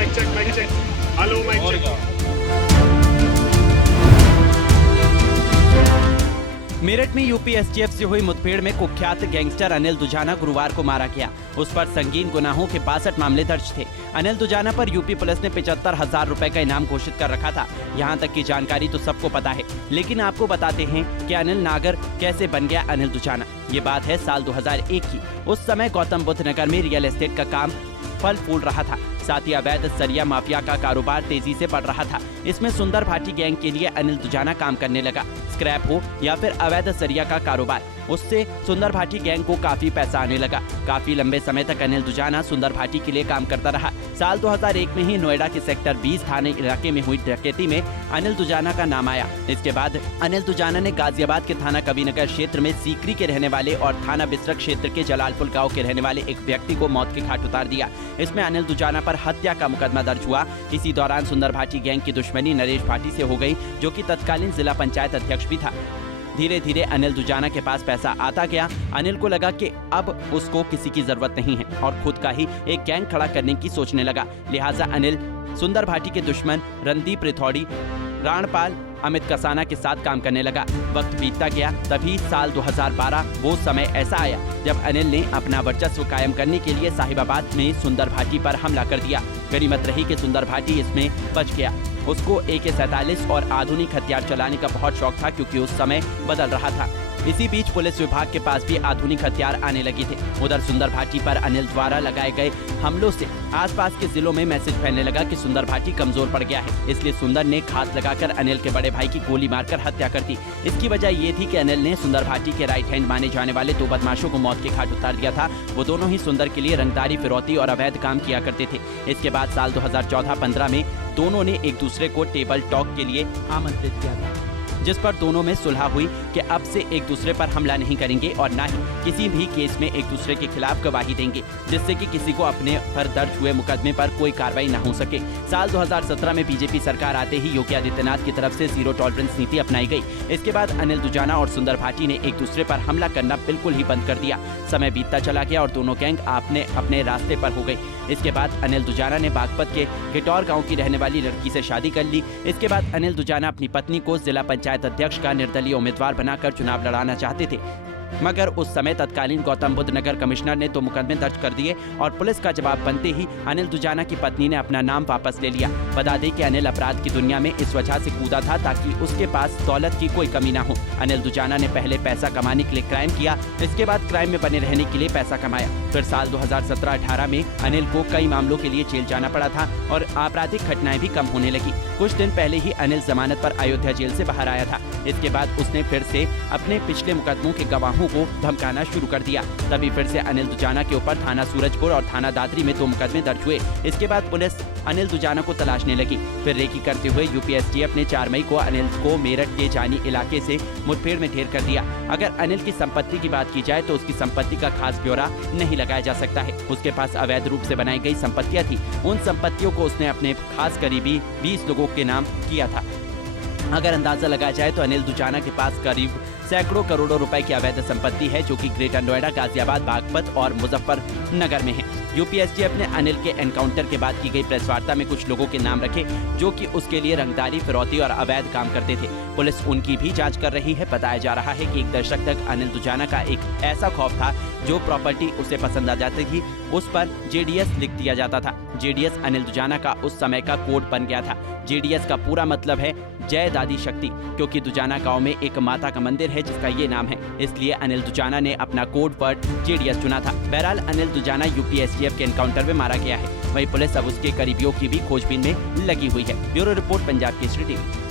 Mic check hello mic check. Meerut में UP STF से हुई मुठभेड़ में कुख्यात गैंगस्टर अनिल दुजाना गुरुवार को मारा गया। उस पर संगीन गुनाहों के 62 मामले दर्ज थे। अनिल दुजाना पर यूपी पुलिस ने 75,000 रुपए का इनाम घोषित कर रखा था। यहाँ तक की जानकारी तो सबको पता है, लेकिन आपको बताते हैं कि अनिल नागर कैसे बन गया अनिल दुजाना। ये बात है साल 2001 की। उस समय गौतम बुद्ध नगर में रियल एस्टेट का काम फल फूल रहा था। साथ ही अवैध सरिया माफिया का कारोबार तेजी से बढ़ रहा था। इसमें सुंदर भाटी गैंग के लिए अनिल दुजाना काम करने लगा। स्क्रैप हो या फिर अवैध सरिया का कारोबार, उससे सुंदर भाटी गैंग को काफी पैसा आने लगा। काफी लंबे समय तक अनिल दुजाना सुंदर भाटी के लिए काम करता रहा। साल 2001 में ही नोएडा के सेक्टर 20 थाने इलाके में हुई डकैती में अनिल दुजाना का नाम आया। इसके बाद अनिल दुजाना ने गाजियाबाद के थाना कबीरनगर क्षेत्र में सीकरी के रहने वाले और थाना बिसरक क्षेत्र के जलालपुर गाँव के रहने वाले एक व्यक्ति को मौत के घाट उतार दिया। इसमें अनिल दुजाना पर हत्या का मुकदमा दर्ज हुआ। इसी दौरान सुंदर भाटी गैंग की दुश्मनी नरेश भाटी से हो गई, जो कि तत्कालीन जिला पंचायत अध्यक्ष भी था। धीरे धीरे अनिल दुजाना के पास पैसा आता गया। अनिल को लगा कि अब उसको किसी की जरूरत नहीं है और खुद का ही एक गैंग खड़ा करने की सोचने लगा। लिहाजा अनिल सुंदर भाटी के दुश्मन रणदीप रिथौड़ी, राणपाल, अमित कसाना के साथ काम करने लगा। वक्त बीतता गया, तभी साल 2012 वो समय ऐसा आया जब अनिल ने अपना वर्चस्व कायम करने के लिए साहिबाबाद में सुंदर भाटी पर हमला कर दिया। गनीमत रही कि सुंदर भाटी इसमें बच गया। उसको AK-47 और आधुनिक हथियार चलाने का बहुत शौक था, क्योंकि उस समय बदल रहा था। इसी बीच पुलिस विभाग के पास भी आधुनिक हथियार आने लगे थे। उधर सुंदर भाटी पर अनिल द्वारा लगाए गए हमलों से आसपास के जिलों में मैसेज फैलने लगा कि सुंदर भाटी कमजोर पड़ गया है। इसलिए सुंदर ने घात लगाकर अनिल के बड़े भाई की गोली मारकर हत्या कर दी। इसकी वजह ये थी कि अनिल ने सुंदर भाटी के राइट हैंड माने जाने वाले 2 बदमाशों को मौत के घाट उतार दिया था। वो दोनों ही सुंदर के लिए रंगदारी, फिरौती और अवैध काम किया करते थे। इसके बाद साल 2014-15 में दोनों ने एक दूसरे को टेबल टॉक के लिए आमंत्रित किया था, जिस पर दोनों में सुलह हुई कि अब से एक दूसरे पर हमला नहीं करेंगे और ना ही किसी भी केस में एक दूसरे के खिलाफ गवाही देंगे, जिससे कि किसी को अपने पर दर्ज हुए मुकदमे पर कोई कार्रवाई न हो सके। साल 2017 में बीजेपी सरकार आते ही योगी आदित्यनाथ की तरफ से जीरो टॉलरेंस नीति अपनाई गई। इसके बाद अनिल दुजाना और सुंदर भाटी ने एक दूसरे पर हमला करना बिल्कुल ही बंद कर दिया। समय बीतता चला गया और दोनों गैंग अपने अपने रास्ते पर हो गई। इसके बाद अनिल दुजाना ने बागपत के गिटौर गाँव की रहने वाली लड़की से शादी कर ली। इसके बाद अनिल दुजाना अपनी पत्नी को जिला पंचायत अध्यक्ष का निर्दलीय उम्मीदवार बनाकर चुनाव लड़ाना चाहते थे, मगर उस समय तत्कालीन गौतम बुद्ध नगर कमिश्नर ने तो मुकदमे दर्ज कर दिए और पुलिस का जवाब बनते ही अनिल दुजाना की पत्नी ने अपना नाम वापस ले लिया। बता दें कि अनिल अपराध की दुनिया में इस वजह से कूदा था ताकि उसके पास दौलत की कोई कमी ना हो। अनिल दुजाना ने पहले पैसा कमाने के लिए क्राइम किया, इसके बाद क्राइम में बने रहने के लिए पैसा कमाया। फिर साल 2017-18 में अनिल को कई मामलों के लिए जेल जाना पड़ा था और आपराधिक घटनाएं भी कम होने लगी। कुछ दिन पहले ही अनिल जमानत पर अयोध्या जेल से बाहर आया था। इसके बाद उसने फिर से अपने पिछले मुकदमों के गवाहों को धमकाना शुरू कर दिया। तभी फिर से अनिल दुजाना के ऊपर थाना सूरजपुर और थाना दादरी में 2 मुकदमे दर्ज हुए। इसके बाद पुलिस अनिल दुजाना को तलाशने लगी। फिर रेकी करते हुए यूपी एसटीएफ ने 4 मई को अनिल को मेरठ के जानी इलाके से मुठभेड़ में ढेर कर दिया। अगर अनिल की संपत्ति की बात की जाए तो उसकी संपत्ति का खास ब्यौरा नहीं लगाया जा सकता है। उसके पास अवैध रूप से बनाई गई संपत्तियां थी। उन संपत्तियों को उसने अपने खास करीबी 20 लोगों के नाम किया था। अगर अंदाजा लगाया जाए तो अनिल दुजाना के पास करीब सैकड़ों करोड़ों रुपए की अवैध संपत्ति है, जो कि ग्रेटर नोएडा, गाजियाबाद, बागपत और मुजफ्फरनगर में है। यूपी एसटीएफ ने अनिल के एनकाउंटर के बाद की गई प्रेस वार्ता में कुछ लोगों के नाम रखे, जो कि उसके लिए रंगदारी, फिरौती और अवैध काम करते थे। पुलिस उनकी भी जांच कर रही है। बताया जा रहा है कि 1 दशक तक अनिल दुजाना का एक ऐसा खौफ था, जो प्रॉपर्टी उसे पसंद आ जाती थी उस पर JDS लिख दिया जाता था। JDS अनिल दुजाना का उस समय का कोड बन गया था। JDS का पूरा मतलब है जय दादी शक्ति, क्योंकि दुजाना गांव में एक माता का मंदिर है जिसका ये नाम है। इसलिए अनिल दुजाना ने अपना कोड वर्ड JDS चुना था। बहरहाल अनिल दुजाना यूपी एसटीएफ के एनकाउंटर में मारा गया है। वहीं पुलिस अब उसके करीबियों की भी खोजबीन में लगी हुई है। Bureau report, Punjab Kesari TV.